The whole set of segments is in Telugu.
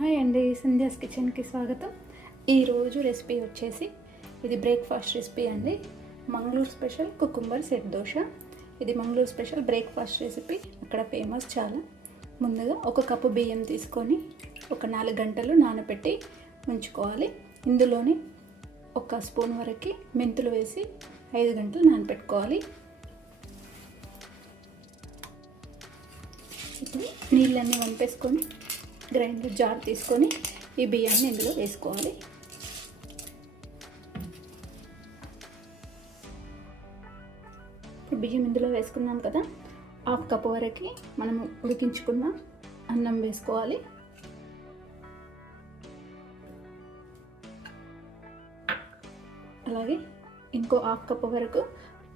హాయ్ అండి, సంధ్యాస్ కిచెన్కి స్వాగతం. ఈరోజు రెసిపీ వచ్చేసి ఇది బ్రేక్ఫాస్ట్ రెసిపీ అండి. Mangaluru special cucumber set dosa. ఇది మంగళూరు స్పెషల్ బ్రేక్ఫాస్ట్ రెసిపీ, అక్కడ ఫేమస్ చాలా. ముందుగా ఒక కప్పు బియ్యం తీసుకొని ఒక 4 గంటలు నానబెట్టి ఉంచుకోవాలి. ఇందులోని 1 స్పూన్ వరకు మెంతులు వేసి 5 గంటలు నానబెట్టుకోవాలి. ఇప్పుడు నీళ్ళన్నీ వంపేసుకొని గ్రైండర్ జార్ తీసుకొని ఈ బియ్యాన్ని ఇందులో వేసుకోవాలి. ఇప్పుడు బియ్యం ఇందులో వేసుకున్నాం కదా, 1/2 కప్పు వరకు మనము ఉడికించుకున్న అన్నం వేసుకోవాలి. అలాగే ఇంకో 1/2 కప్పు వరకు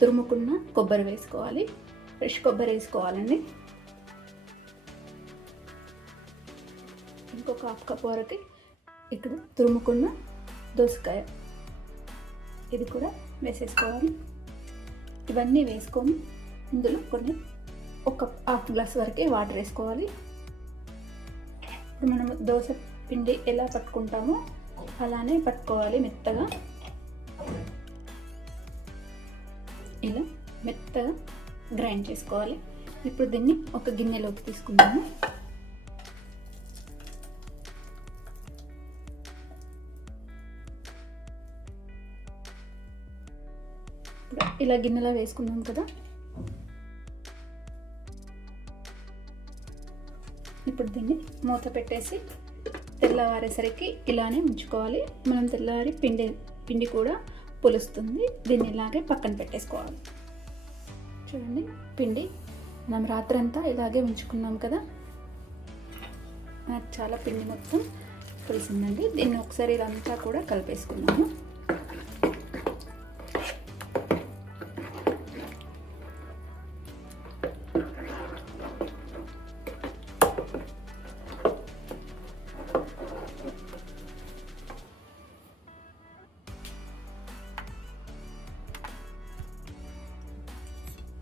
తురుముకున్న కొబ్బరి వేసుకోవాలి. ఫ్రెష్ కొబ్బరి వేసుకోవాలండి. ఇంకొక 1/2 కప్పు వరకు ఇక్కడ తురుముకున్న దోసకాయ, ఇది కూడా వేసేసుకోవాలి. ఇవన్నీ వేసుకొని ఇందులో కొన్ని 1/2 గ్లాస్ వరకే వాటర్ వేసుకోవాలి. ఇప్పుడు మనము దోశ పిండి ఎలా పట్టుకుంటామో అలానే పట్టుకోవాలి. మెత్తగా ఇలా మెత్తగా గ్రైండ్ చేసుకోవాలి. ఇప్పుడు దీన్ని ఒక గిన్నెలోకి తీసుకుందాము. ఇలా గిన్నెలో వేసుకున్నాం కదా, ఇప్పుడు దీన్ని మూత పెట్టేసి తెల్లవారేసరికి ఇలానే ఉంచుకోవాలి. మనం తెల్లవారి పిండి కూడా పులుస్తుంది. దీన్ని ఇలాగే పక్కన పెట్టేసుకోవాలి. చూడండి, పిండి మనం రాత్రంతా ఇలాగే ఉంచుకున్నాం కదా, నాకు చాలా పిండి మొత్తం పులిసిందండి. దీన్ని ఒకసారి ఇదంతా కూడా కలిపేసుకున్నాము.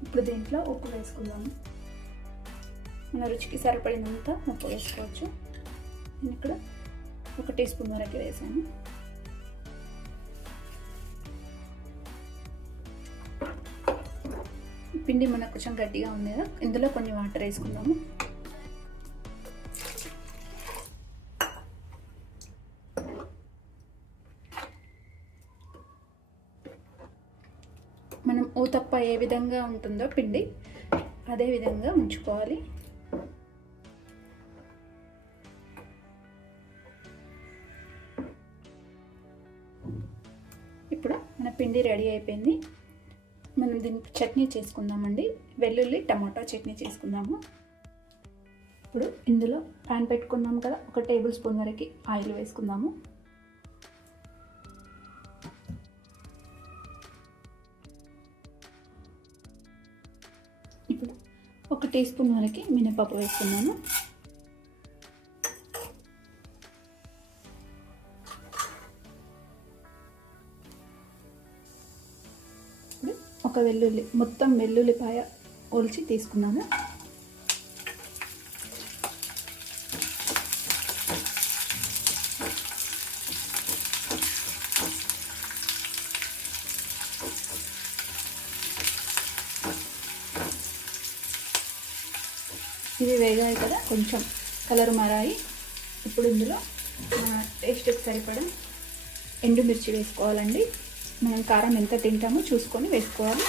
ఇప్పుడు దీంట్లో ఉప్పు వేసుకుందాము. మన రుచికి సరిపడినంత ఉప్పు వేసుకోవచ్చు. నేను ఇక్కడ 1 టీ స్పూన్ వరకు వేసాను. పిండి మనకు కొంచెం గట్టిగా ఉంది కదా, ఇందులో కొన్ని వాటర్ వేసుకుందాము. మనం ఊతప్ప ఏ విధంగా ఉంటుందో పిండి అదే విధంగా ఉంచుకోవాలి. ఇప్పుడు మన పిండి రెడీ అయిపోయింది. మనం దీనికి చట్నీ చేసుకుందామండి. వెల్లుల్లి టమాటా చట్నీ చేసుకుందాము. ఇప్పుడు ఇందులో ప్యాన్ పెట్టుకున్నాం కదా, 1 టేబుల్ స్పూన్ వరకు ఆయిల్ వేసుకుందాము. ఇప్పుడు 1 టీ స్పూన్ వరకు మినపప్పు వేసుకున్నాను. ఇప్పుడు ఒక వెల్లుల్లి, మొత్తం వెల్లుల్లిపాయ ఒలిచి తీసుకున్నాము. ఇవి వేగాయి కదా, కొంచెం కలర్ మారాయి. ఇప్పుడు ఇందులో టేస్ట్కి సరిపడా ఎండుమిర్చి వేసుకోవాలండి. మనం కారం ఎంత తింటామో చూసుకొని వేసుకోవాలి.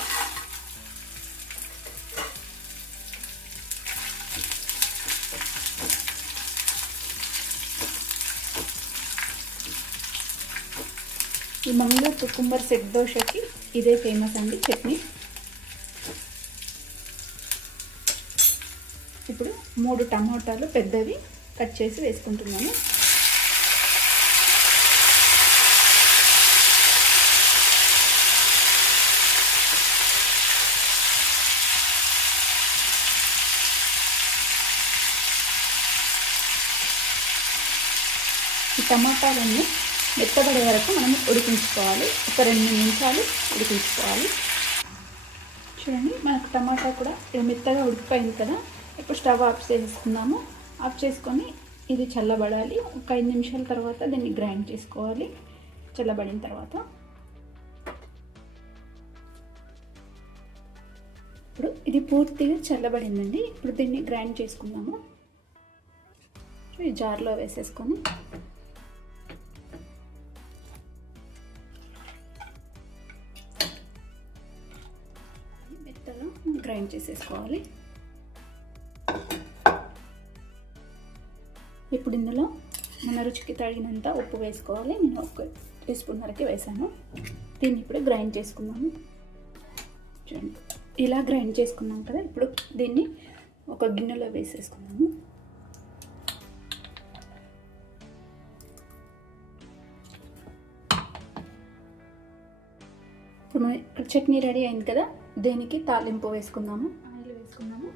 ఈ మంగళూరు కుకుంబర్ సెట్ దోశకి ఇదే ఫేమస్ అండి చట్నీ. ఇప్పుడు 3 టమాటాలు పెద్దవి కట్ చేసి వేసుకుంటున్నాను. ఈ టమాటాలన్నీ మెత్తబడే వరకు మనం ఉడికించుకోవాలి. ఒక 2 నిమిషాలు ఉడికించుకోవాలి. చూడండి, మనకు టమాటా కూడా మెత్తగా ఉడికిపోయింది కదా. ఇప్పుడు స్టవ్ ఆఫ్ చేసుకుందాము. ఆఫ్ చేసుకొని ఇది చల్లబడాలి. ఒక 5 నిమిషాల తర్వాత దీన్ని గ్రైండ్ చేసుకోవాలి. చల్లబడిన తర్వాత ఇప్పుడు ఇది పూర్తిగా చల్లబడిందండి. ఇప్పుడు దీన్ని గ్రైండ్ చేసుకుందాము. ఈ జార్లో వేసేసుకొని మెత్తగా గ్రైండ్ చేసేసుకోవాలి. ఇప్పుడు ఇందులో మన రుచికి తగినంత ఉప్పు వేసుకోవాలి. నేను 1 టీ స్పూన్ వరకు వేసాను. దీన్ని ఇప్పుడు గ్రైండ్ చేసుకుందాము. చూడండి, ఇలా గ్రైండ్ చేసుకున్నాం కదా. ఇప్పుడు దీన్ని ఒక గిన్నెలో వేసేసుకుందాము. ఇప్పుడు ఇక్కడ చట్నీ రెడీ అయింది కదా. దీనికి తాలింపు వేసుకుందాము. ఆయిల్ వేసుకుందాము.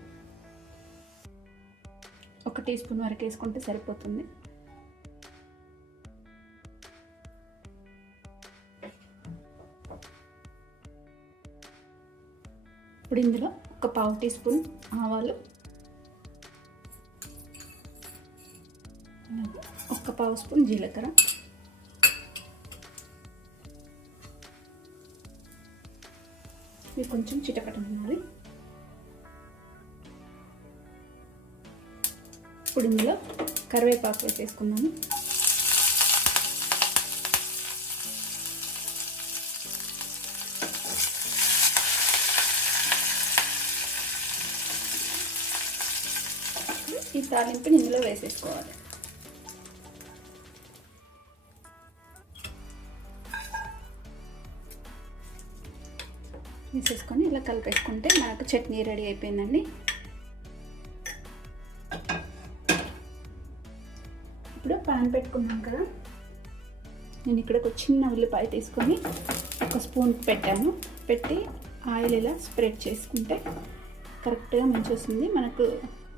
1 టీ స్పూన్ వరకు వేసుకుంటే సరిపోతుంది. ఇప్పుడు ఇందులో 1/4 టీ స్పూన్ ఆవాలు, 1/4 స్పూన్ జీలకర్ర, ఇవి కొంచెం చిటపటమనాలి. ఇప్పుడు ఇందులో కరివేపాకు వేసేసుకున్నాము. ఈ తాలింపుని ఇందులో వేసేసుకోవాలి. వేసేసుకొని ఇలా కలిపేసుకుంటే మనకు చట్నీ రెడీ అయిపోయిందండి. ఇప్పుడు పాన్ పెట్టుకున్నాం కదా. నేను ఇక్కడ ఒక చిన్న ఉల్లిపాయ తీసుకొని 1 స్పూన్ పెట్టాను. పెట్టి ఆయిల్ ఇలా స్ప్రెడ్ చేసుకుంటే కరెక్ట్గా మంచిగా వస్తుంది. మనకు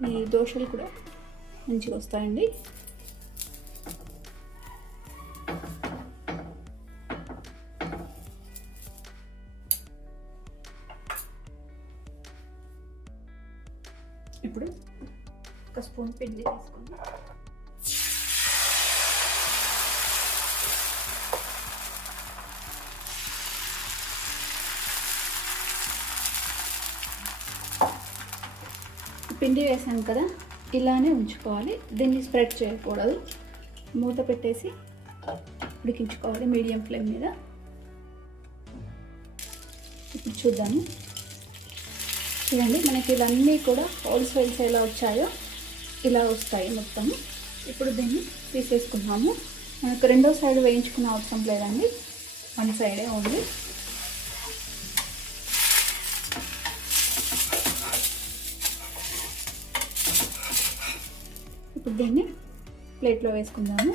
ఈ దోశలు కూడా మంచిగా వస్తాయండి. ఇప్పుడు 1 స్పూన్ పిండి తీసుకుందాం. పిండి వేసాను కదా, ఇలానే ఉంచుకోవాలి. దీన్ని స్ప్రెడ్ చేయకూడదు. మూత పెట్టేసి ఉడికించుకోవాలి మీడియం ఫ్లేమ్ మీద. ఇప్పుడు చూద్దాము. చూడండి, మనకి ఇవన్నీ కూడా హోల్స్ ఎలా వచ్చాయో ఇలా వస్తాయి మొత్తం. ఇప్పుడు దీన్ని తీసేసుకున్నాము. మనకు రెండో సైడ్ వేయించుకునే అవసరం లేదండి, 1 సైడే ఓన్లీ. ఇప్పుడు దీన్ని ప్లేట్లో వేసుకుందాము.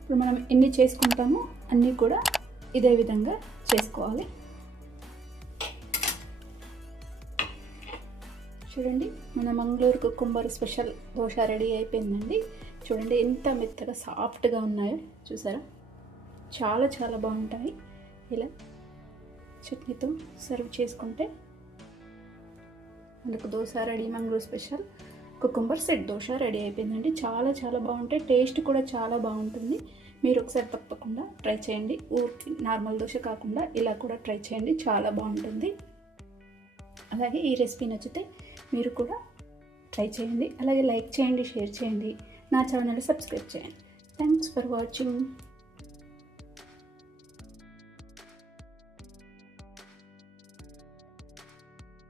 ఇప్పుడు మనం ఎన్ని చేసుకుంటామో అన్నీ కూడా ఇదే విధంగా చేసుకోవాలి. చూడండి, మన Mangaluru cucumber special dosa ready అయిపోయిందండి. చూడండి ఎంత మెత్తగా సాఫ్ట్గా ఉన్నాయో చూసారా. చాలా చాలా బాగుంటాయి. ఇలా చట్నీతో సర్వ్ చేసుకుంటే మనకు dosa ready. Mangaluru special cucumber set dosa ready అయిపోయిందండి. చాలా చాలా బాగుంటాయి. టేస్ట్ కూడా చాలా బాగుంటుంది. మీరు ఒకసారి తప్పకుండా ట్రై చేయండి. ఊరికి నార్మల్ దోశ కాకుండా ఇలా కూడా ట్రై చేయండి, చాలా బాగుంటుంది. అలాగే ఈ రెసిపీ నచ్చితే మీరు కూడా ట్రై చేయండి. అలాగే లైక్ చేయండి, షేర్ చేయండి, నా ఛానల్ సబ్స్క్రైబ్ చేయండి. Thanks for watching.